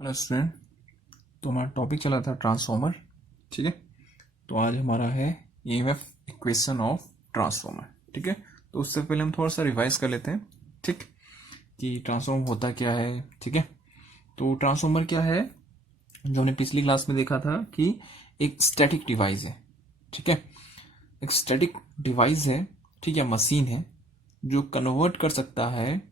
Hello student. तो हमारा topic चला था ट्रांसफॉर्मर। ठीक है, तो आज हमारा है ईएमएफ इक्वेशन ऑफ ट्रांसफॉर्मर। ठीक है, तो उससे पहले हम थोड़ा सा रिवाइज कर लेते हैं। ठीक, कि ट्रांसफॉर्मर होता क्या है। ठीक है, तो ट्रांसफॉर्मर क्या है, जो हमने पिछली क्लास में देखा था कि एक स्टैटिक डिवाइस है। ठीक है, एक स्टैटिक डिवाइस है, ठीक है, मशीन है जो कन्वर्ट कर सकता है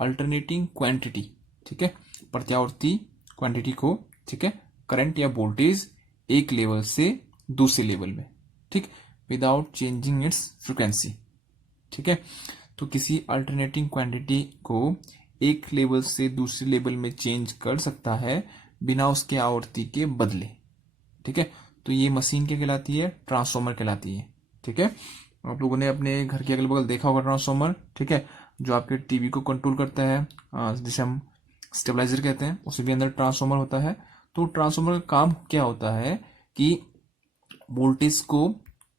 अल्टरनेटिंग क्वांटिटी, ठीक है, प्रत्यावर्ती क्वांटिटी को, ठीक है, करंट या वोल्टेज एक लेवल से दूसरे लेवल में, ठीक, विदाउट चेंजिंग इट्स फ्रिक्वेंसी। ठीक है, तो किसी अल्टरनेटिंग क्वांटिटी को एक लेवल से दूसरे लेवल में चेंज कर सकता है बिना उसके आवृत्ति के बदले। ठीक है, तो ये मशीन क्या कहलाती है, ट्रांसफॉर्मर कहलाती है। ठीक है, आप लोगों ने अपने घर के अगल बगल देखा होगा ट्रांसफॉर्मर। ठीक है, जो आपके टीवी को कंट्रोल करता है, जिसे हम स्टेबलाइजर कहते हैं, उसी भी अंदर ट्रांसफॉर्मर होता है। तो ट्रांसफॉर्मर का काम क्या होता है कि वोल्टेज को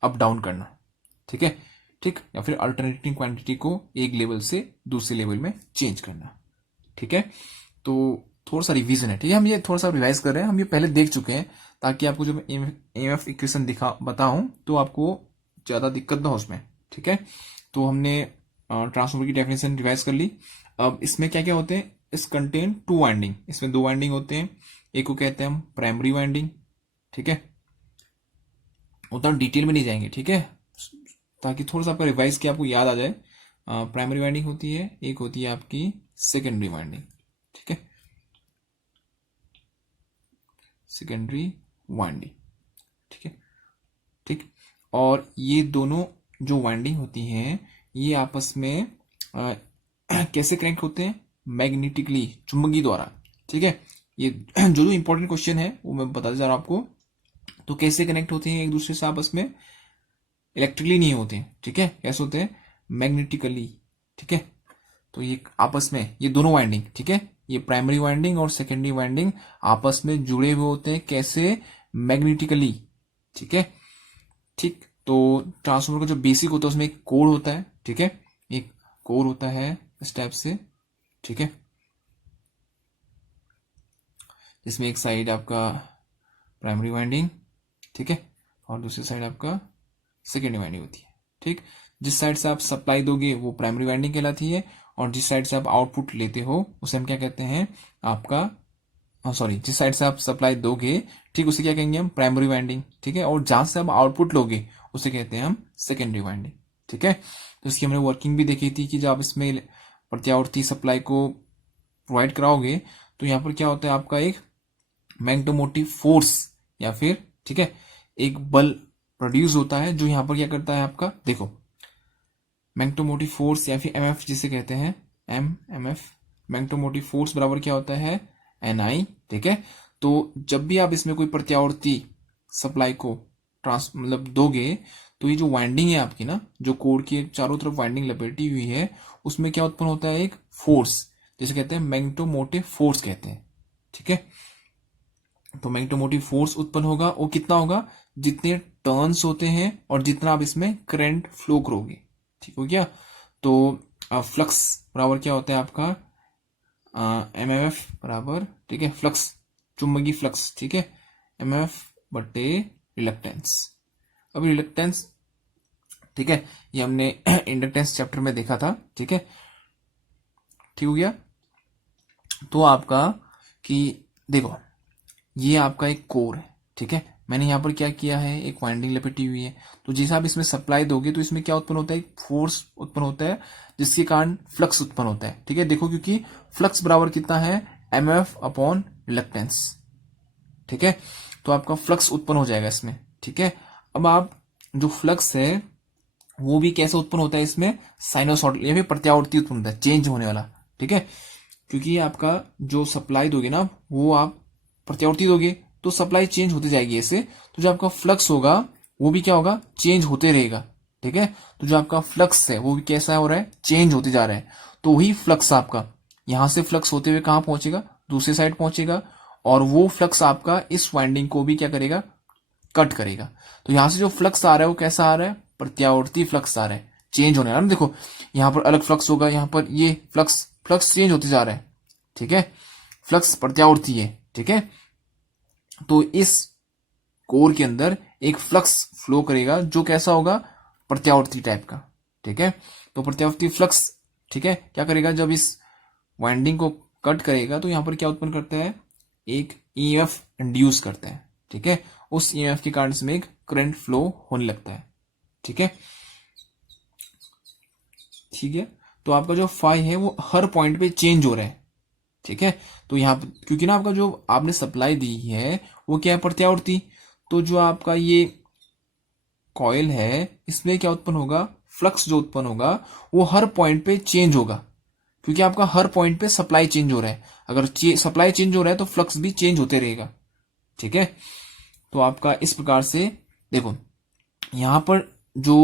अप डाउन करना, ठीक है, ठीक, या फिर अल्टरनेटिंग क्वांटिटी को एक लेवल से दूसरे लेवल में चेंज करना। ठीक है, तो थोड़ा सा रिवीजन है। ठीक है, हम ये थोड़ा सा रिवाइज कर रहे हैं, हम ये पहले देख चुके हैं, ताकि आपको जब एमएफ इक्वेशन दिखा बताऊं तो आपको ज्यादा दिक्कत ना हो उसमें। ठीक है, तो हमने ट्रांसफॉर्मर की डेफिनेशन रिवाइज कर ली। अब इसमें क्या क्या होते हैं, इस कंटेन टू वाइंडिंग, इसमें दो वाइंडिंग होते हैं। एक को कहते हैं हम प्राइमरी वाइंडिंग। ठीक है, उतना डिटेल में नहीं जाएंगे, ठीक है, ताकि थोड़ा सा आपका रिवाइज किया आपको याद आ जाए। प्राइमरी वाइंडिंग होती है, एक होती है आपकी सेकेंडरी वाइंडिंग। ठीक है, सेकेंडरी वाइंडिंग। ठीक है, ठीक, और ये दोनों जो वाइंडिंग होती हैं ये आपस में कैसे कनेक्ट होते हैं, मैग्नेटिकली, चुंबकीय द्वारा। ठीक है, ये जो जो इंपॉर्टेंट क्वेश्चन है वो मैं बताते जा रहा हूं आपको। तो कैसे कनेक्ट होते हैं एक दूसरे से आपस में, इलेक्ट्रिकली नहीं होते हैं। ठीक है, कैसे होते हैं, मैग्नेटिकली। ठीक है, तो ये आपस में ये दोनों वाइंडिंग, ठीक है, ये प्राइमरी वाइंडिंग और सेकेंडरी वाइंडिंग आपस में जुड़े हुए होते हैं, कैसे, मैग्नेटिकली। ठीक है, ठीक, तो ट्रांसफॉर्मर का जो बेसिक होता है उसमें एक कोर होता है। ठीक है, एक कोर होता है इस टाइप से। ठीक है, जिसमें एक साइड आपका प्राइमरी वाइंडिंग, ठीक है, और दूसरी साइड आपका सेकेंडरी वाइंडिंग होती है। ठीक, जिस साइड से आप सप्लाई दोगे वो प्राइमरी वाइंडिंग कहलाती है, और जिस साइड से आप आउटपुट लेते हो उसे हम क्या कहते हैं, आपका सॉरी, जिस साइड से आप सप्लाई दोगे, ठीक, उसे क्या कहेंगे हम, प्राइमरी वाइंडिंग। ठीक है, और जहां से आप आउटपुट लोगे उसे कहते हैं हम सेकेंडरी वाइंडिंग। ठीक है, तो इसकी हमने वर्किंग भी देखी थी कि जब आप इसमें प्रत्यावर्ती सप्लाई को प्रोवाइड कराओगे तो यहाँ पर क्या होता है, आपका एक मैग्नेटोमोटिव फोर्स या फिर, ठीक है, एक बल प्रोड्यूस होता है, जो यहां पर क्या करता है आपका, देखो, मैग्नेटोमोटिव फोर्स या फिर एमएफ जिसे कहते हैं, एमएफ, मैग्नेटोमोटिव फोर्स बराबर क्या होता है, एनआई। ठीक है, तो जब भी आप इसमें कोई प्रत्यावर्ती सप्लाई को मतलब दोगे, तो ये जो वाइंडिंग है आपकी ना, जो कोर के चारों तरफ वाइंडिंग लपेटी हुई है, उसमें क्या उत्पन्न होता है, एक फोर्स, जिसे कहते हैं मैग्नेटोमोटिव फोर्स कहते हैं। ठीक है, तो मैग्नेटोमोटिव फोर्स उत्पन्न होगा, वो कितना होगा, जितने टर्न्स होते हैं और जितना आप इसमें करंट फ्लो करोगे। ठीक हो गया, तो फ्लक्स बराबर क्या होता है आपका, एमएफ बराबर, ठीक है, फ्लक्स, चुंबकीय फ्लक्स। ठीक है, एमएफ बटे रिलक्टेंस। अभी रिलक्टेंस, ठीक है, ये हमने इंडक्टेंस चैप्टर में देखा था। ठीक है, ठीक हो गया, तो आपका कि देखो, ये आपका एक कोर है। ठीक है, मैंने यहाँ पर क्या किया है, एक वाइंडिंग लपेटी हुई है, तो जैसे आप इसमें सप्लाई दोगे तो इसमें क्या उत्पन्न होता है, एक फोर्स उत्पन्न होता है, जिसके कारण फ्लक्स उत्पन्न होता है। ठीक है, देखो, क्योंकि फ्लक्स बराबर कितना है, एमएफ अपॉन रिलक्टेंस। ठीक है, तो आपका फ्लक्स उत्पन्न हो जाएगा इसमें। ठीक है, अब आप जो फ्लक्स है वो भी कैसे उत्पन्न होता है इसमें, साइनोसॉइडल या फिर प्रत्यावर्ती उत्पन्न होता है, चेंज होने वाला। ठीक है, क्योंकि आपका जो सप्लाई दोगे ना, वो आप प्रत्यावर्ती दोगे तो सप्लाई चेंज होती जाएगी ऐसे, तो जो आपका फ्लक्स होगा वो भी क्या होगा, चेंज होते रहेगा। ठीक है, तो जो आपका फ्लक्स है वो भी कैसा हो रहा है, चेंज होते जा रहा है। तो वही फ्लक्स आपका यहां से फ्लक्स होते हुए कहां पहुंचेगा, दूसरी साइड पहुंचेगा, और वो फ्लक्स आपका इस वाइंडिंग को भी क्या करेगा, कट करेगा। तो यहां से जो फ्लक्स आ रहा है वो कैसा आ रहा है, प्रत्यावर्ती फ्लक्स आ रहा है, चेंज होने वाला ना। देखो, यहां पर अलग फ्लक्स होगा, यहां पर ये फ्लक्स फ्लक्स चेंज होते जा रहा है। ठीक है, फ्लक्स प्रत्यावर्ती है, ठीक है। तो इस कोर के अंदर एक फ्लक्स फ्लो करेगा जो कैसा होगा, प्रत्यावर्ती टाइप का, ठीक है। तो प्रत्यावर्ती फ्लक्स, ठीक है, क्या करेगा, जब इस वाइंडिंग को कट करेगा तो यहां पर क्या उत्पन्न करता है, एक ईएमएफ इंड्यूस करता है, ठीक है। उस ईएमएफ के कारण इसमें एक करंट फ्लो होने लगता है, ठीक है। ठीक है, तो आपका जो फाई है वो हर पॉइंट पे चेंज हो रहा है, ठीक है। तो यहाँ क्योंकि ना आपका जो आपने सप्लाई दी है वो क्या है, प्रत्यावर्ती, तो जो आपका ये कॉइल है इसमें क्या उत्पन्न होगा, फ्लक्स जो उत्पन्न होगा वो हर पॉइंट पे चेंज होगा, क्योंकि आपका हर पॉइंट पे सप्लाई चेंज हो रहा है। अगर सप्लाई चेंज हो रहा है तो फ्लक्स भी चेंज होते रहेगा, ठीक है। तो आपका इस प्रकार से देखो, यहां पर जो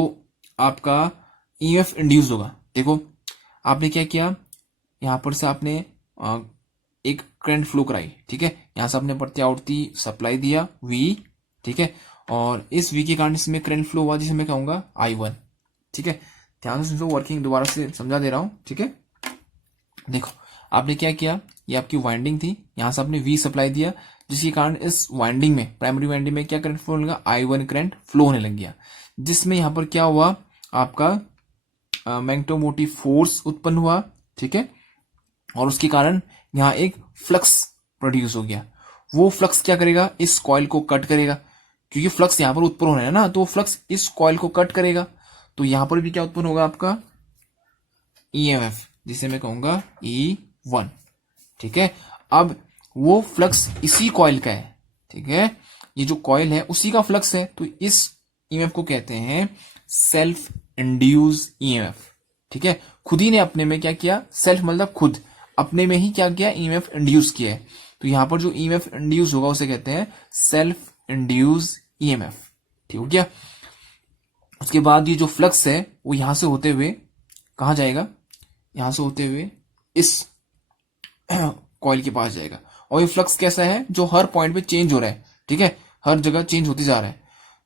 आपका ईएमएफ इंड्यूस होगा, देखो आपने क्या किया, यहां पर से आपने एक करंट फ्लो कराई, ठीक है। यहां से आपने प्रत्यावर्ती सप्लाई दिया वी, ठीक है, और इस वी के कारण इसमें करंट फ्लो हुआ जिसे मैं कहूंगा I1, ठीक है। ध्यान से वर्किंग दोबारा से समझा दे रहा हूं, ठीक है। देखो आपने क्या किया, ये आपकी वाइंडिंग थी, यहां से आपने वी सप्लाई दिया जिसके कारण इस वाइंडिंग में, प्राइमरी वाइंडिंग में क्या करंट फ्लो होने लगा, I1 करंट फ्लो होने लग गया, जिसमें यहां पर क्या हुआ, आपका मैग्नेटोमोटिव फोर्स उत्पन्न हुआ, ठीक है। और उसके कारण यहां एक फ्लक्स प्रोड्यूस हो गया। वो फ्लक्स क्या करेगा, इस कॉइल को कट करेगा, क्योंकि फ्लक्स यहां पर उत्पन्न हो रहा है ना, तो वो फ्लक्स इस कॉइल को कट करेगा। तो यहां पर भी क्या उत्पन्न होगा, आपका ईएमएफ, जिसे मैं कहूंगा E1, ठीक है। अब वो फ्लक्स इसी कॉइल का है, ठीक है, ये जो कॉइल है उसी का फ्लक्स है, तो इस ईएमएफ को कहते हैं सेल्फ इंड्यूस ईएमएफ, ठीक है। खुद ही ने अपने में क्या किया, सेल्फ मतलब खुद, अपने में ही क्या किया, ईएमएफ इंड्यूस किया है। तो यहां पर जो ईएमएफ इंड्यूस होगा उसे कहते हैं सेल्फ इंड्यूस ईएमएफ, ठीक हो गया। उसके बाद ये जो फ्लक्स है वो यहां से होते हुए कहां जाएगा, यहां से होते हुए इस कॉइल के पास जाएगा, और ये फ्लक्स कैसा है, जो हर पॉइंट पे चेंज हो रहा है, ठीक है, हर जगह चेंज होती जा रहा है।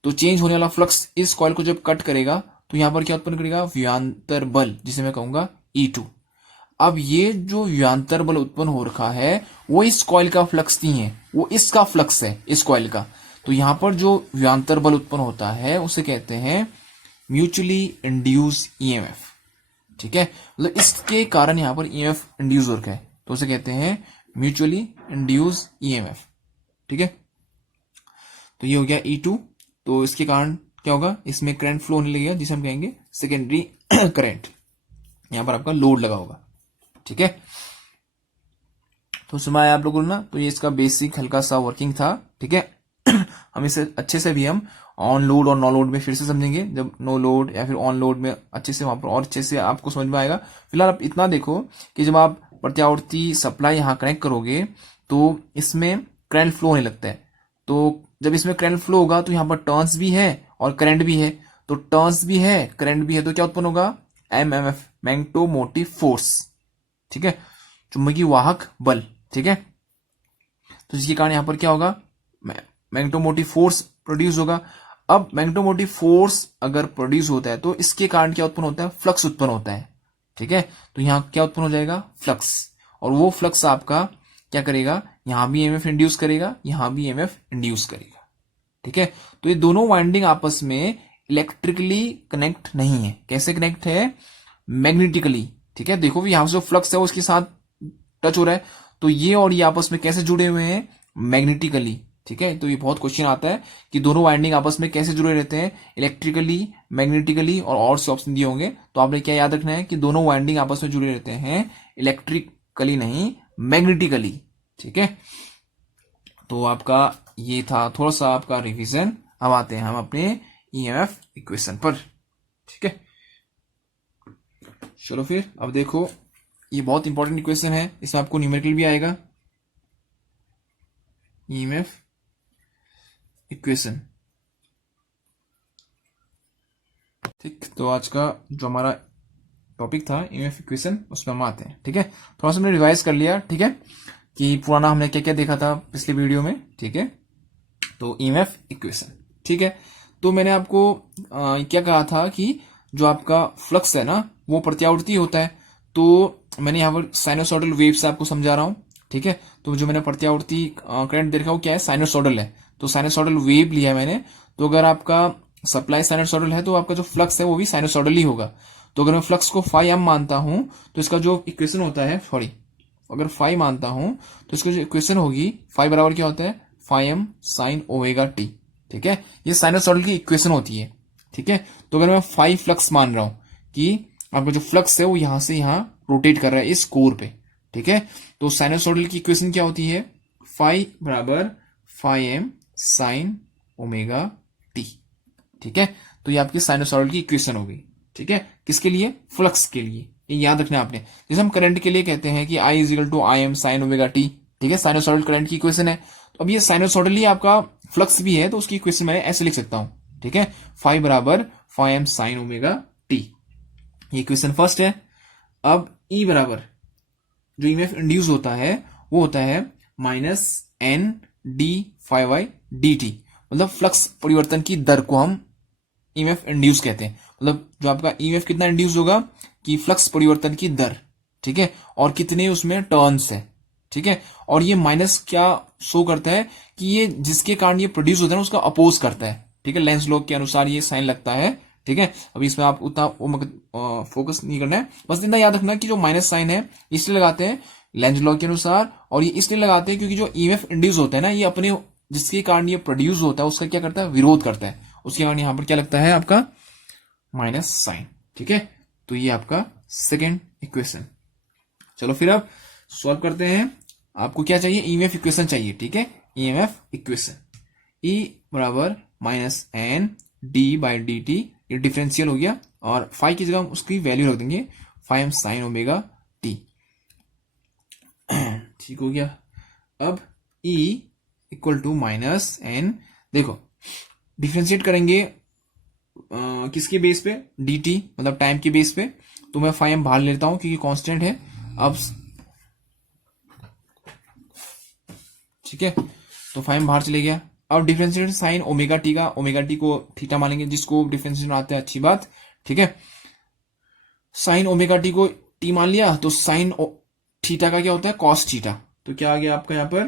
तो चेंज होने वाला फ्लक्स इस कॉइल को जब कट करेगा तो यहां पर क्या उत्पन्न करेगा, वियांतर बल, जिसे मैं कहूंगा E2। अब ये जो वियांतर बल उत्पन्न हो रखा है वो इस कॉइल का फ्लक्स नहीं है, वो इसका फ्लक्स है, इस कॉइल का। तो यहां पर जो वियांतर बल उत्पन्न होता है उसे कहते हैं म्यूचुअली इंड्यूस ईएमएफ, ठीक है। मतलब इसके कारण यहां पर ईएमएफ इंड्यूस हो रखा है, तो उसे कहते हैं म्यूचुअली इंड्यूस ईएमएफ, ठीक है। तो ये हो गया E2। तो इसके कारण क्या होगा, इसमें करंट फ्लो होने लगेगा जिसे हम कहेंगे सेकेंडरी करंट, यहां पर आपका लोड लगा होगा, ठीक है। तो सुना है आप लोगों ने ना, तो ये इसका बेसिक हल्का सा वर्किंग था, ठीक है। हम इसे अच्छे से भी हम ऑन लोड और नो लोड में फिर से समझेंगे, जब नो लोड या फिर ऑन लोड में अच्छे से वहां पर और अच्छे से आपको समझ में आएगा। फिलहाल आप इतना देखो कि जब आप प्रत्यावर्ती सप्लाई यहां कनेक्ट करोगे तो इसमें करंट फ्लो होने लगता है। तो जब इसमें करंट फ्लो होगा तो यहाँ पर टर्न्स भी है और करंट भी है, तो टर्न्स भी है करंट भी है, तो क्या उत्पन्न होगा, एमएमएफ, मैग्नेटोमोटिव फोर्स, ठीक है, चुंबकीय वाहक बल, ठीक है। तो जिसके कारण यहां पर क्या होगा, मैग्नेटोमोटिव फोर्स प्रोड्यूस होगा। अब मैग्नेटोमोटिव फोर्स अगर प्रोड्यूस होता है तो इसके कारण क्या उत्पन्न होता है, फ्लक्स उत्पन्न होता है, ठीक है। तो यहां क्या उत्पन्न हो जाएगा, फ्लक्स, और वो फ्लक्स आपका क्या करेगा, यहां भी ईएमएफ इंड्यूस करेगा, यहां भी ईएमएफ इंड्यूस करेगा, ठीक है। तो ये दोनों वाइंडिंग आपस में इलेक्ट्रिकली कनेक्ट नहीं है। कैसे कनेक्ट है, मैग्नेटिकली, ठीक है। देखो यहां से जो फ्लक्स है वो उसके साथ टच हो रहा है, तो ये और ये आपस में कैसे जुड़े हुए हैं, मैग्नेटिकली, ठीक है। तो ये बहुत क्वेश्चन आता है कि दोनों वाइंडिंग आपस में कैसे जुड़े रहते हैं, इलेक्ट्रिकली, मैग्नेटिकली, और से ऑप्शन दिए होंगे। तो आपने क्या याद रखना है कि दोनों वाइंडिंग आपस में जुड़े रहते हैं इलेक्ट्रिकली नहीं, मैग्नेटिकली, ठीक है। तो आपका ये था थोड़ा सा आपका रिवीजन। अब आते हैं हम अपने ईएमएफ इक्वेशन पर, ठीक है। चलो फिर अब देखो, ये बहुत इंपॉर्टेंट इक्वेशन है, इसमें आपको न्यूमेरिकल भी आएगा, ईएमएफ इक्वेशन, ठीक। तो आज का जो हमारा टॉपिक था ईएमएफ इक्वेशन, उसमें हम आते हैं, ठीक है। थोड़ा सा हमने रिवाइज कर लिया, ठीक है, कि पुराना हमने क्या क्या देखा था पिछले वीडियो में, ठीक है। तो ईएमएफ इक्वेशन, ठीक है। तो मैंने आपको क्या कहा था कि जो आपका फ्लक्स है ना वो प्रत्यावर्ती होता है, तो मैंने यहाँ पर साइनोसॉइडल वेव से आपको समझा रहा हूं, ठीक है। तो जो मैंने प्रत्यावर्ती करंट दे रखा है वो क्या है, साइनोसॉइडल है, तो साइनोसॉइडल वेव लिया है मैंने। तो अगर आपका सप्लाई साइनोसॉइडल है तो आपका जो फ्लक्स है वो भी साइनोसॉइडल ही होगा। तो अगर मैं फ्लक्स को फाई एम मानता हूं तो इसका जो इक्वेशन होता है, सॉरी, अगर फाई मानता हूं तो इसकी जो इक्वेशन होगी, फाई बराबर क्या होता है, phi M sine omega T. ठीक है, ये साइनोसॉइडल की इक्वेशन होती है। ठीक है, तो अगर मैं फाई फ्लक्स मान रहा हूं कि आपका जो फ्लक्स है वो यहां से यहां रोटेट कर रहा है इस कोर पे। ठीक है, तो साइनोसॉइडल की इक्वेशन क्या होती है, फाई बराबर phi M sine omega T. ठीक है, तो ये आपकी साइनोसॉइडल की इक्वेशन होगी। ठीक है, किसके लिए, फ्लक्स के लिए, ये याद रखना आपने। जैसे हम करंट के लिए कहते हैं कि I is equal to I M sine omega T. ठीक है, साइनोसॉइडल करंट की इक्वेशन है। तो अब ये साइनोसॉइडली आपका फ्लक्स भी है, तो उसकी इक्वेशन मैं ऐसे लिख सकता हूं। ठीक है, फाई बराबर phi M sine omega T, ये इक्वेशन फर्स्ट है। अब ई बराबर जो ईएमएफ इंड्यूस होता है वो होता है minus N D phi by D T, मतलब फ्लक्स परिवर्तन की दर को हम ईएमएफ इंड्यूस कहते हैं। मतलब जो आपका ईएमएफ कितना इंड्यूस होगा कि फ्लक्स परिवर्तन की दर। ठीक है, और कितने उसमें टर्न्स है। ठीक है, और ये माइनस क्या शो करता है कि ये जिसके कारण ये प्रोड्यूस होता है ना उसका अपोज करता है। ठीक है, लेंस लॉ के अनुसार ये साइन लगता है। ठीक है, अभी इसमें आप उतना फोकस नहीं करना है, बस इतना याद रखना कि जो माइनस साइन है इसलिए लगाते हैं लेंस लॉ के अनुसार, और ये इसलिए लगाते हैं क्योंकि जो ईएमएफ इंड्यूस होता है ना ये अपने जिसके कारण ये प्रोड्यूस होता है उसका क्या करता है, विरोध करता है। उसके कारण यहां पर क्या लगता है आपका माइनस साइन। ठीक है, तो ये आपका सेकेंड इक्वेशन। चलो फिर अब सॉल्व करते हैं। आपको क्या चाहिए, ईएमएफ इक्वेशन चाहिए। ठीक है, ईएमएफ इक्वेशन, ई बराबर minus N D by D T, ये डिफरेंशियल हो गया, और फाइव की जगह हम उसकी वैल्यू रख देंगे फाइव साइन ओमेगा टी। ठीक हो गया। अब E equal to minus N, देखो डिफ्रेंशिएट करेंगे किसके बेस पे, डी टी, मतलब टाइम के बेस पे। तो मैं फाइव बाहर लेता हूं क्योंकि कांस्टेंट है। अब ठीक है, तो फाइव बाहर चले गया। अब डिफरेंशिएट साइन ओमेगा टी का, ओमेगा टी को थीटा मानेंगे, जिसको डिफरेंशिएट आते हैं, अच्छी बात। ठीक है, साइन ओमेगा टी को टी मान लिया, तो साइन थीटा का क्या होता है, कॉस थीटा। तो क्या आ गया आपका यहाँ पर,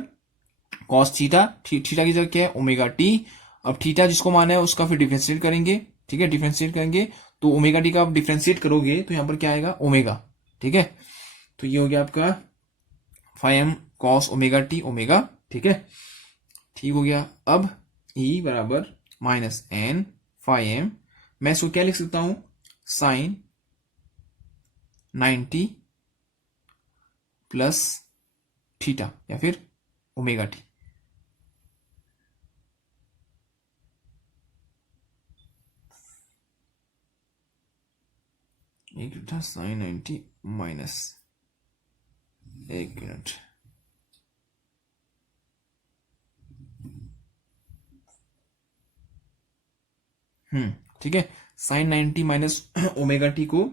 कॉस थीटा, थीटा की जगह क्या है, ओमेगा टी। अब थीटा जिसको माना है उसका फिर डिफरेंशिएट करेंगे। ठीक है, डिफरेंशिएट करेंगे तो ओमेगा टी का आप डिफरेंशिएट करोगे तो यहाँ पर क्या आएगा, ओमेगा। ठीक है, तो ये हो गया आपका five M cos omega T omega. ठीक है, ठीक हो गया। अब ई बराबर माइनस एन फाइव एम, मैं इसको क्या लिख सकता हूं, साइन 90 प्लस थीटा या फिर ओमेगा टी। एक था साइन 90 माइनस, एक मिनट, ठीक है, साइन 90 माइनस ओमेगा टी को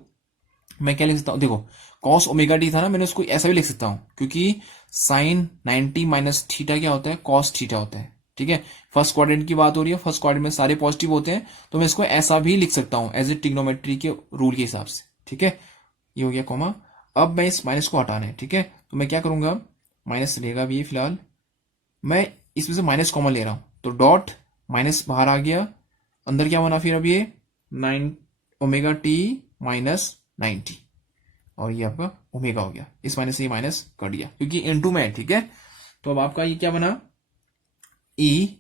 मैं क्या लिख सकता हूं, देखो कॉस ओमेगा टी था ना, मैंने उसको ऐसा भी लिख सकता हूं क्योंकि साइन 90 माइनस थीटा क्या होता है, कॉस थीटा होता है। ठीक है, फर्स्ट क्वाड्रेंट की बात हो रही है, फर्स्ट क्वाड्रेंट में सारे पॉजिटिव होते हैं, तो मैं इसको ऐसा भी लिख सकता हूं एज ए ट्रिग्नोमेट्री के रूल के हिसाब से। ठीक है, ये हो गया कॉमा। अब मैं इस माइनस को हटाना है। ठीक है, तो मैं क्या करूंगा, माइनस रहेगा भी फिलहाल, मैं इसमें से माइनस कॉमन ले रहा हूं, तो डॉट माइनस बाहर आ गया, अंदर क्या बना फिर अब ये 9 ओमेगा टी माइनस 90, और ये आपका ओमेगा हो गया, इस माइनस से ये माइनस कट गया क्योंकि इनटू में है। ठीक है, तो अब आपका ये क्या बना, ई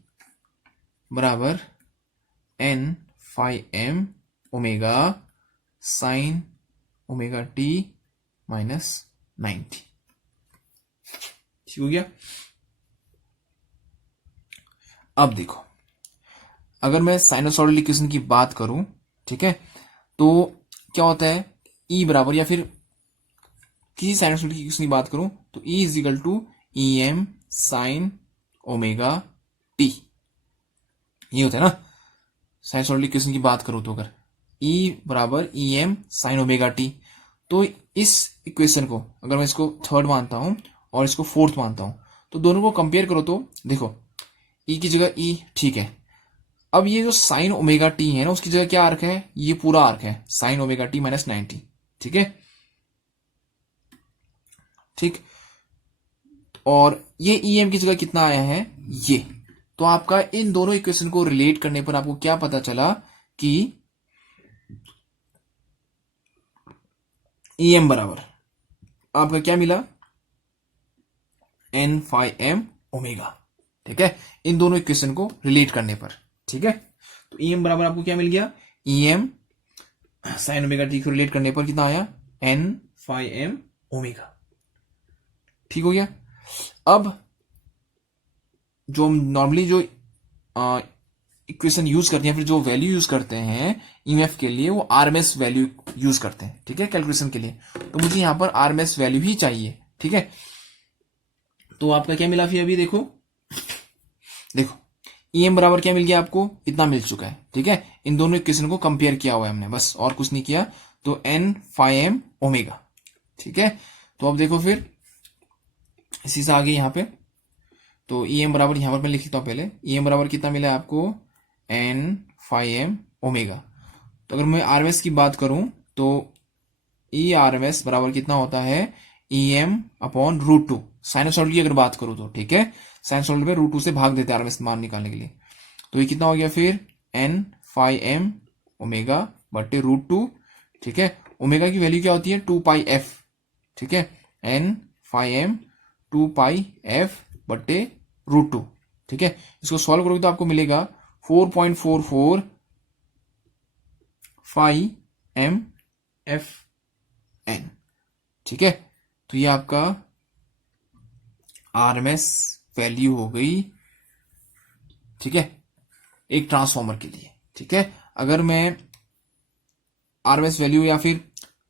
बराबर N five M omega sine omega T minus 90। ठीक हो गया। अब देखो, अगर मैं साइनोसॉइडल इक्वेशन की बात करूं, ठीक है, तो क्या होता है, ई बराबर, या फिर किसी साइनोसॉइडल की इक्वेशन की बात करूं तो E is equal to E M sine omega T, ये होता है ना। साइनोसॉइडल इक्वेशन की बात करूं तो अगर ई बराबर E M sine omega T, तो इस इक्वेशन को अगर मैं इसको थर्ड मानता हूं और इसको फोर्थ मानता हूं, तो दोनों को कंपेयर करो तो देखो ई की जगह ई, ठीक है। अब ये जो साइन ओमेगा टी है ना उसकी जगह क्या आर्क है, ये पूरा आर्क है साइन ओमेगा टी माइनस 90। ठीक है, ठीक, और ये EM की जगह कितना आया है, ये। तो आपका इन दोनों इक्वेशन को रिलेट करने पर आपको क्या पता चला कि EM बराबर आपका क्या मिला, N phi m ओमेगा। ठीक है, इन दोनों इक्वेशन को रिलेट करने पर। ठीक है, तो EM बराबर आपको क्या मिल गया, EM साइन ओमेगा टी को रिलेट करने पर कितना आया, N phi m ओमेगा। ठीक हो गया। अब जो हम नॉर्मली जो इक्वेशन यूज करते हैं, फिर जो वैल्यू यूज करते हैं EMF के लिए, वो आरएमएस वैल्यू यूज करते हैं। ठीक है, कैलकुलेशन के लिए। तो मुझे यहां पर आरएमएस वैल्यू ही चाहिए। ठीक है, तो आपका क्या मिला फिर, अभी देखो EM बराबर क्या मिल गया आपको, इतना मिल चुका है। ठीक है, इन दोनों इक्वेशन को कंपेयर किया हुआ है हमने, बस और कुछ नहीं किया। तो N phi m ओमेगा। ठीक है, तो अब देखो फिर इसी से आगे यहां पे, तो EM बराबर यहां पर मैं लिख लेता हूं पहले। EM बराबर कितना मिला है आपको, N phi m ओमेगा। तो अगर मैं आरएमएस की बात करूं तो ई आरएमएस बराबर कितना होता है, EM अपॉन √2। साइनसॉइड की अगर बात करूं तो, ठीक है, साइनसॉइड पे √2 से भाग देते हैं आरएमएस मान निकालने के लिए। तो ये कितना हो गया फिर, N phi m ओमेगा बटे √2। ठीक है, ओमेगा की वैल्यू क्या होती है, 2πf। ठीक है, N phi m 2πf बटे √2। ठीक है, इसको सॉल्व करोगे तो आपको मिलेगा 4.44 phi m f n। ठीक है, तो ये आपका आरएमएस वैल्यू हो गई। ठीक है, एक ट्रांसफॉर्मर के लिए। ठीक है, अगर मैं आरएमएस वैल्यू या फिर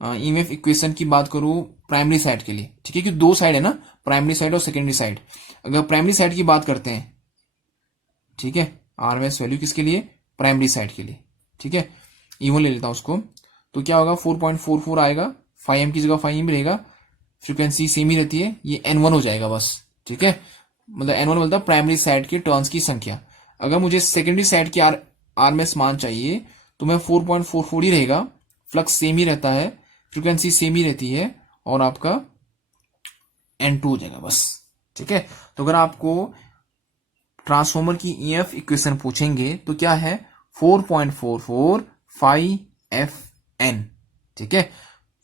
ईएमएफ इक्वेशन की बात करूं प्राइमरी साइड के लिए, ठीक है, क्योंकि दो साइड है ना, प्राइमरी साइड और सेकेंडरी साइड। अगर प्राइमरी साइड की बात करते हैं, ठीक है, आरएमएस वैल्यू किसके लिए, प्राइमरी साइड के लिए। ठीक है, E1 ले लेता हूं उसको, तो क्या होगा 4.44 आएगा, phi m की जगह phi m रहेगा, फ्रीक्वेंसी सेम ही रहती है, ये N1 हो जाएगा बस। ठीक है, मतलब N1 मतलब प्राइमरी साइड के टर्न्स की संख्या। अगर मुझे सेकेंडरी साइड की आरएमएस मान चाहिए तो मैं 4.44 ही रहेगा, फ्लक्स सेम ही रहता है, फ्रीक्वेंसी सेम ही रहती है, और आपका N2 हो जाएगा बस। ठीक है, तो अगर आपको ट्रांसफॉर्मर की EMF इक्वेशन पूछेंगे तो क्या है, 4.44 phi fn। ठीक है,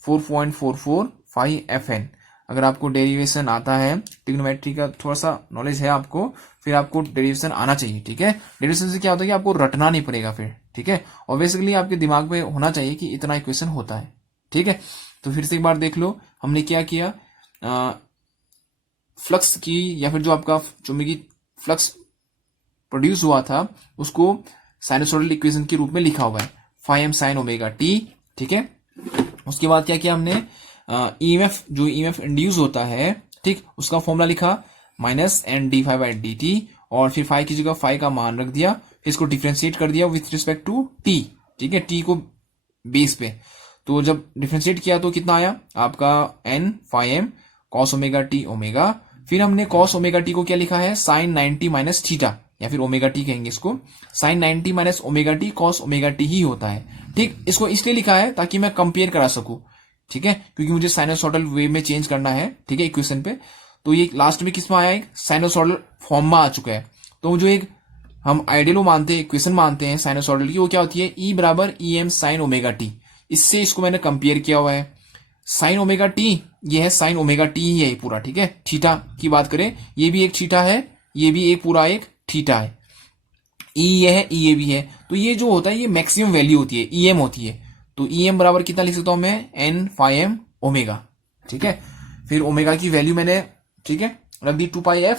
4.44 phi fn। अगर आपको डेरिवेशन आता है, ट्रिग्नोमेट्री का थोड़ा सा नॉलेज है आपको, फिर आपको डेरिवेशन आना चाहिए। ठीक है, डेरिवेशन से क्या होता है कि आपको रटना नहीं पड़ेगा फिर। ठीक है, और बेसिकली आपके दिमाग में होना चाहिए कि इतना इक्वेशन होता है। ठीक है, तो फिर से एक बार देख लो, हमने क्या किया, फ्लक्स की या फिर जो आपका चुंबकीय फ्लक्स प्रोड्यूस हुआ था उसको साइनसोइडल इक्वेशन के रूप में लिखा हुआ है, phi m sin omega t। ठीक है, उसके बाद क्या किया हमने, EMF जो EMF इंड्यूस होता है, ठीक, उसका फॉर्मूला लिखा -N/dy/dt, और फिर phi की जगह phi का मान रख दिया, फिर इसको डिफ्रेंशिएट कर दिया विथ रिस्पेक्ट टू t। ठीक है, t को बेस पे, तो जब डिफ्रेंशिएट किया तो कितना आया आपका N phi m cos omega t omega. फिर हमने cos ओमेगा t को क्या लिखा है, sin 90 माइनस थीटा, या फिर ओमेगा टी कहेंगे इसको, sin 90 minus omega T cos omega T ही होता है। ठीक, इसको इसलिए लिखा है ताकि मैं कंपेयर करा सकूं। ठीक है, क्योंकि मुझे साइनोसॉइडल वे में चेंज करना है। ठीक है, इक्वेशन पे, तो ये लास्ट में किस में आया, एक साइनोसॉइडल फॉर्म में आ चुका है। तो जो एक हम आइडियल मानते हैं, इक्वेशन मानते हैं साइनोसॉइडल की, वो क्या होती है, E बराबर EM साइन ओमेगा टी। इससे इसको मैंने कंपेयर किया हुआ है। साइन ओमेगा टी, ये है साइन ओमेगा टी ही है पूरा। ठीक है, थीटा की बात करें, ये भी एक थीटा है, ये भी एक पूरा एक थीटा है, E ये है, E ये भी है। तो ये जो होता है ये मैक्सिमम वैल्यू होती है, EM होती है। तो EM बराबर कितना लिख सकता हूं मैं, N phi m ओमेगा। ठीक है, फिर ओमेगा की वैल्यू मैंने, ठीक है, रख दी 2πf,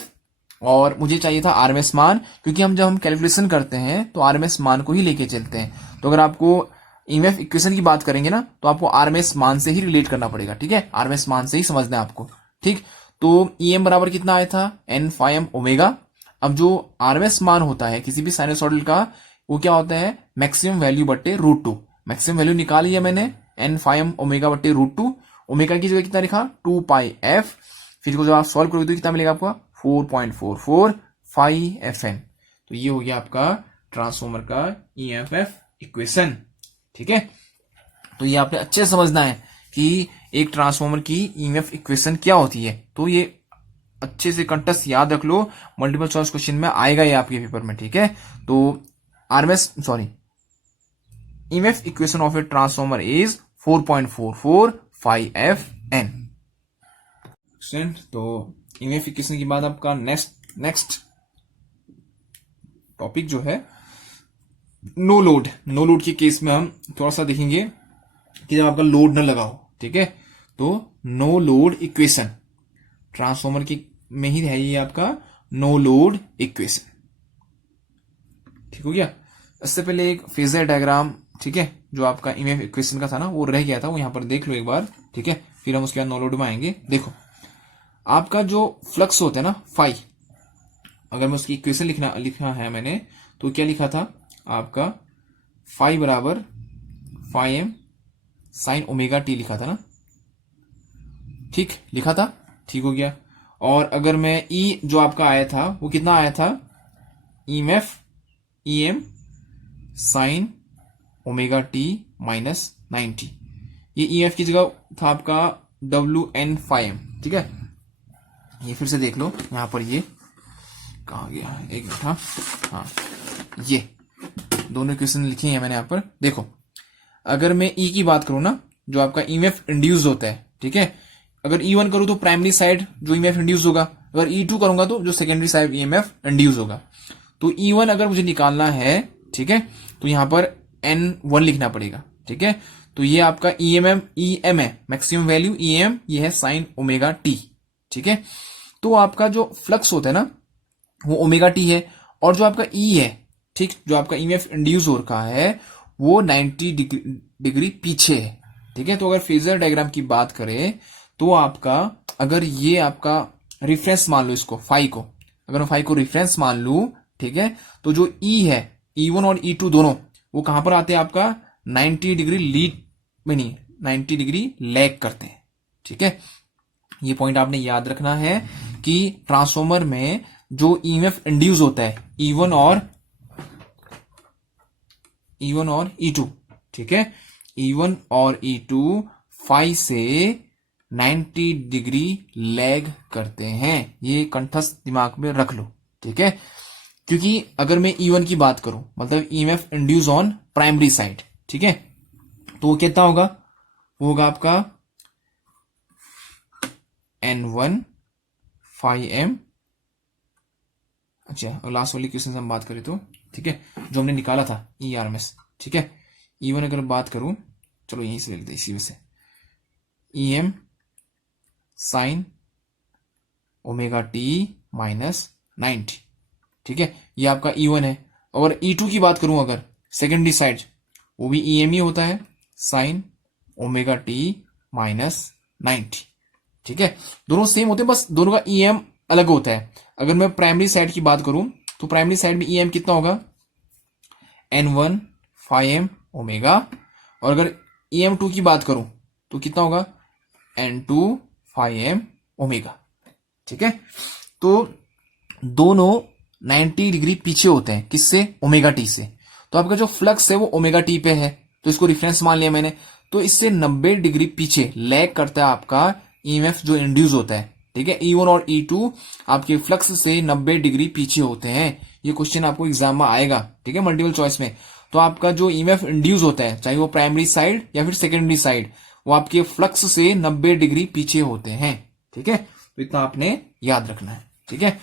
और मुझे चाहिए था आरएमएस मान, क्योंकि जब हम कैलकुलेशन करते हैं तो आरएमएस मान को ही लेके चलते हैं। तो अगर आपको EMF इक्वेशन की बात करेंगे ना, तो आपको आरएमएस मान से ही रिलेट करना पड़ेगा। ठीक है, आरएमएस मान से ही समझना है आपको। ठीक, तो EM बराबर कितना आया था, N phi m ओमेगा। अब जो आरएमएस मान होता है किसी भी साइनोसॉइडल का, वो क्या होता है, मैक्सिमम वैल्यू बट्टे √2। मैक्सिमम वैल्यू निकाल लिया मैंने, N phi m ओमेगा बट्टे √2। ओमेगा की जगह कितना लिखा, 2πf। फिर जब आप सॉल्व करोगे तो कितना मिलेगा आपका, 4.44 phi fn। तो ये हो गया आपका ट्रांसफॉर्मर का EMF इक्वेशन। ठीक है, तो ये आपने अच्छे समझना है कि एक ट्रांसफॉर्मर की EMF इक्वेशन क्या होती है। तो ये अच्छे से कंटेस्ट याद रख लो, मल्टीपल चॉइस क्वेश्चन में आएगा ये आपके पेपर में, ठीक है। तो RMS sorry EMF equation of a transformer is 4.445 FN। तो ईएमएफ इक्वेशन के बाद आपका नेक्स्ट टॉपिक जो है नो लोड के केस में हम थोड़ा सा देखेंगे कि जब आपका लोड न लगा हो, ठीक है। तो नो लोड इक्वेशन ट्रांसफॉर्मर की में ही है ये आपका नो लोड इक्वेशन, ठीक हो गया। इससे पहले एक फेजर डायग्राम, ठीक है, जो आपका ईएमएफ इक्वेशन का था ना वो रह गया था, वो यहां पर देख लो एक बार, ठीक है। फिर हम उसके बाद नो लोड में आएंगे। देखो आपका जो फ्लक्स होता है ना फाई, अगर मैं उसकी इक्वेशन लिखा है मैंने, तो क्या लिखा था आपका फाई बराबर phi M sine omega T लिखा था ना, ठीक लिखा था, ठीक हो गया। और अगर मैं ई जो आपका आया था वो कितना आया था, EMF EM sign omega T minus 90, ये ईएमएफ की जगह था आपका WN फाई एम, ठीक है। ये फिर से देख लो यहां पर, ये कहा गया एक मिनट, हाँ ये दोनों इक्वेशन लिखे हैं मैंने यहां पर। देखो अगर मैं ई की बात करूं ना, जो आपका ईएमएफ इंड्यूस होता है, ठीक है, अगर E1 करूं तो प्राइमरी साइड जो ईएमएफ इंड्यूस होगा, अगर E2 करूंगा तो जो सेकेंडरी साइड ईएमएफ इंड्यूस होगा। तो E1 अगर मुझे निकालना है, ठीक है, तो यहां पर N1 लिखना पड़ेगा, ठीक है। तो ये आपका EM है मैक्सिमम वैल्यू, EM ये है साइन ओमेगा टी, ठीक है। तो आपका जो फ्लक्स होता है ना वो ओमेगा टी है, और जो आपका E है, ठीक, जो आपका ईएमएफ इंड्यूस हो रखा है वो 90 डिग्री पीछे है, ठीक है। तो अगर फेजर डायग्राम की बात करें तो आपका अगर ये आपका रिफरेंस मान लो इसको फाई को, अगर मैं फाई को रिफरेंस मान लू, ठीक है, तो जो ई है E1 और E2 दोनों वो कहां पर आते हैं आपका 90 डिग्री लीड में, नहीं 90 डिग्री लैग करते हैं, ठीक है। ये पॉइंट आपने याद रखना है कि ट्रांसफॉर्मर में जो ईएमएफ इंड्यूस होता है E1 और E2, ठीक है, E1 और E2 फाई से 90 डिग्री लैग करते हैं, ये कंठस्थ दिमाग में रख लो, ठीक है। क्योंकि अगर मैं E1 की बात करूं, मतलब EMF induce on primary side, ठीक है, तो वो कितना होगा, वो होगा आपका N1 फाई एम। अच्छा लास्ट वाली क्वेश्चन से हम बात करें तो, ठीक है, जो हमने निकाला था ERMS, ठीक है। E1 अगर बात करूं, चलो यहीं से ले लेते इसी में से, EM sign omega T minus 90, ठीक है, ये आपका E1 है। और E2 की बात करूं अगर सेकेंडरी साइड, वो भी EM ही होता है साइन ओमेगा टी माइनस 90, ठीक है, दोनों सेम होते हैं, बस दोनों का EM अलग होता है। अगर मैं प्राइमरी साइड की बात करूं तो प्राइमरी साइड में EM कितना होगा, N1 फाई एम ओमेगा, और अगर EM2 की बात करूं तो कितना होगा N2 फाई एम ओमेगा, ठीक है। तो दोनों 90 डिग्री पीछे होते हैं किससे, ओमेगा टी से। तो आपका जो फ्लक्स है वो ओमेगा टी पे है, तो इसको रेफरेंस मान लिया मैंने। तो इससे 90 डिग्री पीछे लैग करता है आपका ईएमएफ जो इंड्यूस होता है, ठीक है। E1 और E2 आपके फ्लक्स से 90 डिग्री पीछे होते हैं, ये क्वेश्चन आपको एग्जाम में आएगा, ठीक है, मल्टीपल चॉइस में। तो आपका जो ईएमएफ इंड्यूस होता है, चाहे वो प्राइमरी साइड या फिर सेकेंडरी साइड, वो आपके फ्लक्स से 90 डिग्री पीछे होते हैं, ठीक है। तो इतना आपने याद रखना है, ठीक है।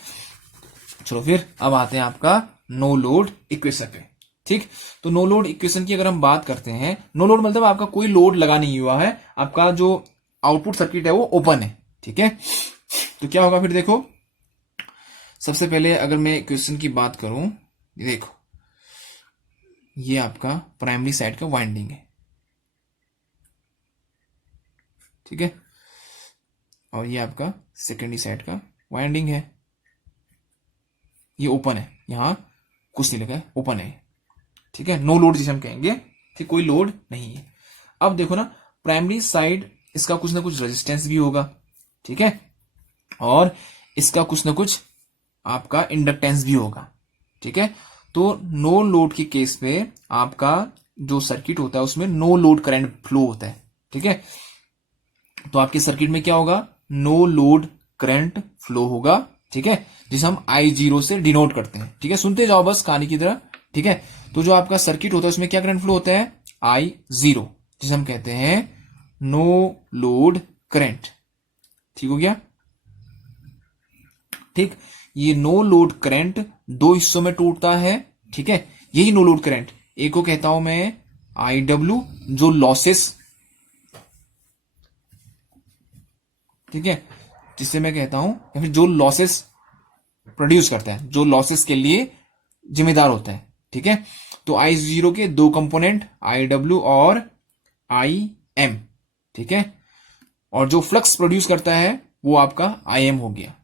चलो फिर अब आते हैं आपका नो लोड इक्वेशन पे, ठीक। तो नो लोड इक्वेशन की अगर हम बात करते हैं, नो लोड मतलब आपका कोई लोड लगा नहीं हुआ है, आपका जो आउटपुट सर्किट है वो ओपन है, ठीक है। तो क्या होगा फिर, देखो सबसे पहले अगर मैं इक्वेशन की बात करूं, देखो ये आपका प्राइमरी साइड का वाइंडिंग है, ठीक है, और ये आपका सेकेंडरी साइड का वाइंडिंग है, ये ओपन है, यहां कुछ नहीं लगा है, ओपन है, ठीक है, नो लोड जिसे हम कहेंगे, ठीक, कोई लोड नहीं है। अब देखो ना प्राइमरी साइड इसका कुछ ना कुछ रेजिस्टेंस भी होगा, ठीक है, और इसका कुछ ना कुछ आपका इंडक्टेंस भी होगा, ठीक है। तो नो लोड के केस में आपका जो सर्किट होता है उसमें नो लोड करंट फ्लो होता है, ठीक है। तो आपके सर्किट में क्या होगा, नो लोड करंट फ्लो होगा, ठीक है, जिसे हम I0 से डिनोट करते हैं, ठीक है। सुनते जाओ बस कहानी की तरह, ठीक है। तो जो आपका सर्किट होता है उसमें क्या करंट फ्लो होता है, I0, जिसे हम कहते हैं नो लोड करंट, ठीक हो गया, ठीक। ये नो लोड करंट दो हिस्सों में टूटता है, ठीक है, यही नो लोड करंट। एक को कहता हूं मैं IW, जो लॉसेस, ठीक है, जिसे मैं कहता हूं, या फिर जो लॉसेस प्रोड्यूस करता है, जो लॉसेस के लिए जिम्मेदार होता है, ठीक है। तो I0 के दो कंपोनेंट IW और IM, ठीक है, और जो फ्लक्स प्रोड्यूस करता है वो आपका IM हो गया,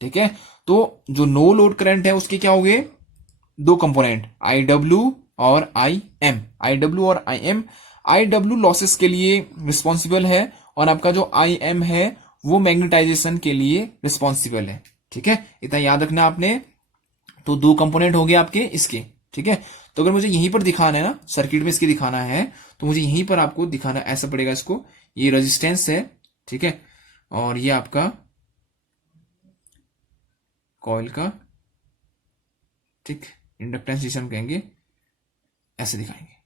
ठीक है। तो जो नो लोड करंट है उसके क्या हो गए, दो कंपोनेंट IW और IM, IW और IM। IW लॉसेस के लिए रिस्पॉन्सिबल है और आपका जो IM है वो मैग्नेटाइजेशन के लिए रिस्पॉन्सिबल है, ठीक है। इतना याद रखना आपने। तो दो कंपोनेंट हो गए आपके इसके, ठीक है। तो अगर मुझे यहीं पर दिखाना है ना, सर्किट में इसके दिखाना है, तो मुझे यहीं पर आपको दिखाना ऐसा पड़ेगा इसको। ये रेजिस्टेंस है, ठीक है, और ये आपका कॉइल का, ठीक, इंडक्टेंस जिसे हम कहेंगे, ऐसे दिखाएंगे,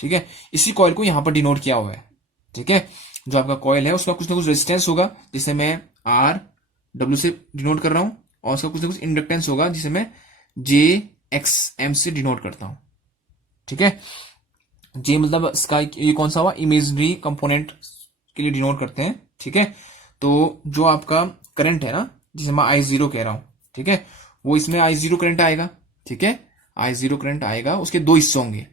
ठीक है। इसी कॉइल को यहां पर डिनोट किया हुआ है, ठीक है। जो आपका कॉइल है उसका कुछ ना कुछ रेजिस्टेंस होगा जिसे मैं RW से डिनोट कर रहा हूं, और उसका कुछ ना कुछ इंडक्टेंस होगा जिसे मैं JXM से डिनोट करता हूं, ठीक है। J मतलब इसका ये कौन सा हुआ, इमेजनरी कंपोनेंट के लिए डिनोट करते हैं, ठीक है। तो जो आपका करंट है ना, जिसे मैं I0 कह रहा हूं, ठीक है, वो इसमें I0 करंट आएगा, ठीक है, I0 करंट आएगा। उसके दो हिस्से होंगे,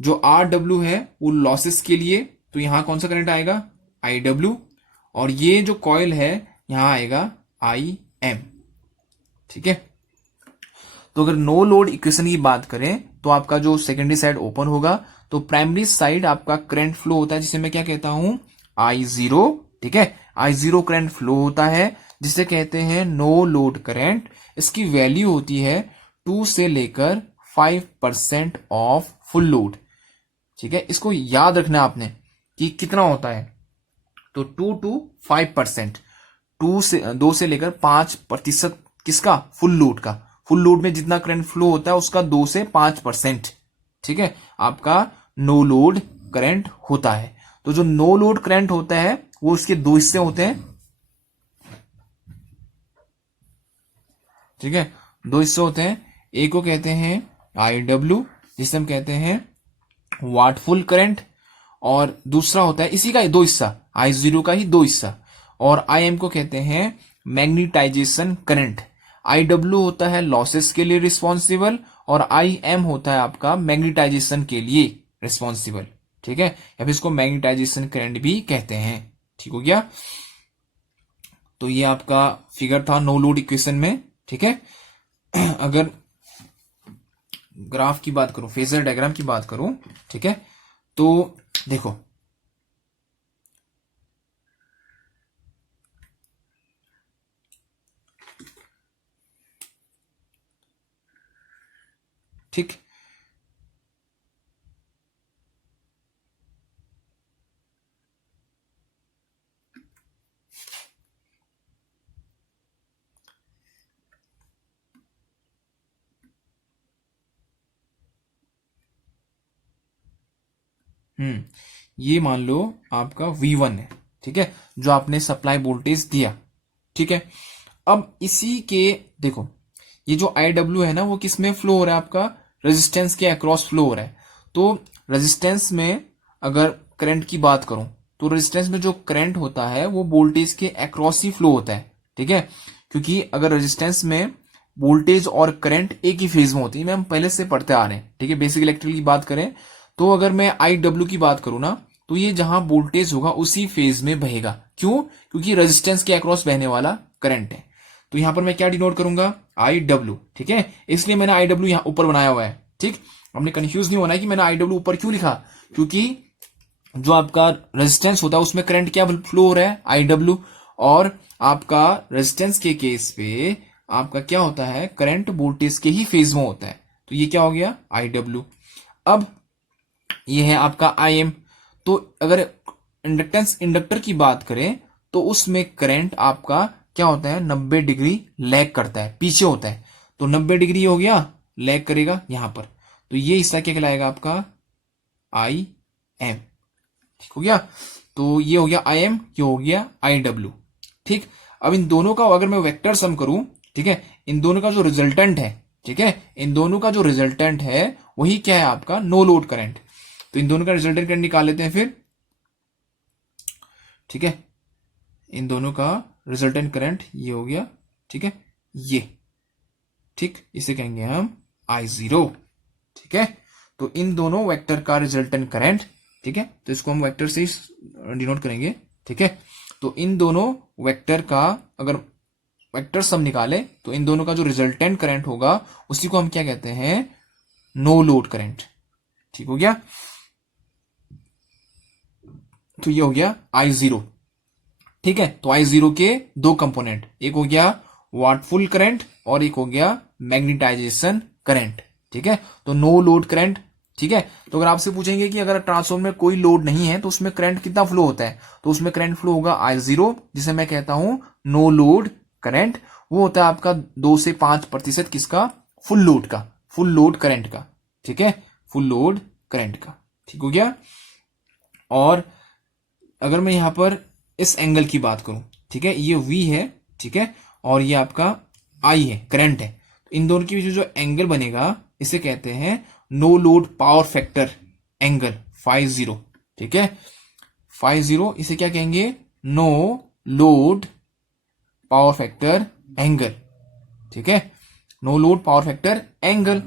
जो RW है वो लॉसेस के लिए, तो यहां कौन सा करंट आएगा, IW, और ये जो कॉइल है यहां आएगा IM, ठीक है। तो अगर नो लोड इक्वेशन की बात करें तो आपका जो सेकेंडरी साइड ओपन होगा, तो प्राइमरी साइड आपका करंट फ्लो होता है जिसे मैं क्या कहता हूं, I0, ठीक है। I0 करंट फ्लो होता है जिसे कहते हैं नो लोड करंट। इसकी वैल्यू होती है 2 से लेकर 5% ऑफ फुल लोड, ठीक है। इसको याद रखना आपने कि कितना होता है, तो 2 to 5%, 2 से लेकर 5% किसका, फुल लोड का। फुल लोड में जितना करंट फ्लो होता है उसका 2 से 5%, ठीक है, आपका नो लोड करंट होता है। तो जो नो लोड करंट होता है वो उसके दो हिस्से होते हैं, ठीक है, दो हिस्से होते हैं। एक को कहते हैं IW, जिसे हम कहते हैं वाटफुल करंट, और दूसरा होता है इसी का दो हिस्सा, I0 का ही दो हिस्सा, और IM को कहते हैं मैग्नेटाइजेशन करंट। IW होता है लॉसेस के लिए रिस्पॉन्सिबल, और IM होता है आपका मैग्नेटाइजेशन के लिए रिस्पॉन्सिबल, ठीक है, या फिर इसको मैग्नेटाइजेशन करंट भी कहते हैं, ठीक हो गया। तो ये आपका फिगर था नो लोड इक्वेशन में, ठीक है। अगर ग्राफ की बात करूं, फेजर डायग्राम की बात करूं, ठीक है, तो देखो ठीक, ये मान लो आपका V1 है, ठीक है, जो आपने सप्लाई वोल्टेज दिया, ठीक है। अब इसी के देखो, ये जो IW है ना वो किस में फ्लो हो रहा है, आपका रेजिस्टेंस के अक्रॉस फ्लो हो रहा है। तो रेजिस्टेंस में अगर करंट की बात करूं, तो रेजिस्टेंस में जो करंट होता है वो वोल्टेज के अक्रॉस ही फ्लो होता है, ठीक है, क्योंकि अगर रेजिस्टेंस में वोल्टेज और करंट एक ही फेज में होती है, हम पहले से पढ़ते आ रहे हैं, ठीक है। बेसिक इलेक्ट्रिकल की बात करें तो अगर मैं IW की बात करूं ना, तो ये जहां वोल्टेज होगा उसी फेज में बहेगा। क्यों, क्योंकि रेजिस्टेंस के अक्रॉस बहने वाला करंट है। तो यहां पर मैं क्या डिनोट करूंगा, IW, ठीक है, इसलिए मैंने IW यहां ऊपर बनाया हुआ है, ठीक। हमने कंफ्यूज नहीं होना है कि मैंने IW ऊपर क्यों लिखा, क्योंकि जो आपका रेजिस्टेंस होता है उसमें करंट क्या फ्लो हो रहा है, IW, और आपका रेजिस्टेंस के केस पे आपका क्या होता है, करंट वोल्टेज के ही फेज में होता है। तो ये क्या हो गया, IW। अब ये है आपका IM। तो अगर इंडक्टेंस इंडक्टर की बात करें तो उसमें करंट आपका क्या होता है, 90 डिग्री लैग करता है, पीछे होता है। तो 90 डिग्री हो गया, लैग करेगा यहां पर, तो ये हिस्सा क्या कहलाएगा आपका, आई एम। ठीक हो गया, तो ये हो गया आई एम, ये हो गया आई डब्ल्यू। ठीक, अब इन दोनों का अगर मैं वेक्टर सम करूं, ठीक है, इन दोनों का जो रिजल्टेंट है, ठीक है, इन दोनों का जो रिजल्टेंट है वही क्या है आपका, नो लोड करंट। तो इन दोनों का रिजल्टेंट करंट निकाल लेते हैं फिर। ठीक है, इन दोनों का रिजल्टेंट करंट ये हो गया, ठीक है, ये, ठीक, इसे कहेंगे हम I0। ठीक है, तो इन दोनों वेक्टर का रिजल्टेंट करंट, ठीक है, तो इसको हम वेक्टर से डिनोट करेंगे। ठीक है, तो इन दोनों वेक्टर का अगर वेक्टर सम निकाले तो इन दोनों का जो रिजल्टेंट करंट होगा उसी को हम क्या कहते हैं, नो लोड करंट। ठीक हो गया, तो ये हो गया I0। ठीक है, तो I0 के दो कंपोनेंट, एक हो गया वाटफुल करंट और एक हो गया मैग्नेटाइजेशन करंट। ठीक है, तो नो लोड करंट। ठीक है, तो अगर आपसे पूछेंगे कि अगर ट्रांसफॉर्मर में कोई लोड नहीं है तो उसमें करंट कितना फ्लो होता है, तो उसमें करंट फ्लो होगा I0, जिसे मैं कहता हूं नो लोड करंट। वो होता है आपका 2 से 5% किसका, फुल लोड का, फुल लोड करंट का। ठीक है, फुल लोड करंट का। ठीक हो गया, और अगर मैं यहां पर इस एंगल की बात करूं, ठीक है, ये V है, ठीक है, और ये आपका I है, करंट है, तो इन दोनों के बीच जो एंगल बनेगा इसे कहते हैं no load power factor angle, φ0। ठीक है, φ0 इसे क्या कहेंगे, no load power factor angle. ठीक है, no load power factor angle.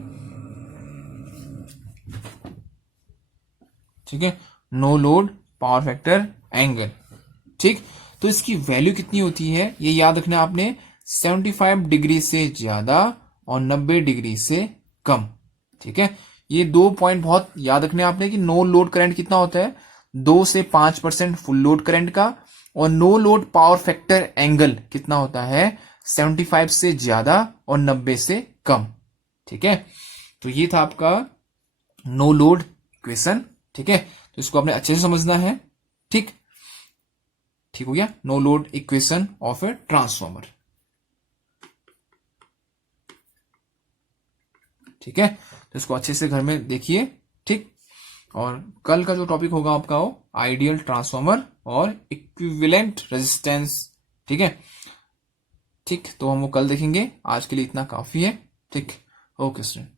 ठीक है, no load power factor angle. ठीक, तो इसकी वैल्यू कितनी होती है ये याद रखना आपने, 75 डिग्री से ज्यादा और 90 डिग्री से कम। ठीक है, ये 2 पॉइंट बहुत याद रखने आपने कि नो लोड करंट कितना होता है, 2 से 5% फुल लोड करंट का, और no load power factor angle कितना होता है, 75 से ज्यादा और 90 से कम। ठीक है, तो ये था आपका नो लोड इक्वेशन। ठीक है, तो इसको आपने अच्छे से समझना है। ठीक, ठीक हो गया, no load equation of a transformer. ठीक है, तो इसको अच्छे से घर में देखिए। ठीक, और कल का जो टॉपिक होगा आपका वो आइडियल ट्रांसफॉर्मर और इक्विवेलेंट रेजिस्टेंस। ठीक है, ठीक, तो हम वो कल देखेंगे, आज के लिए इतना काफी है। ठीक, ओके स्टूडेंट।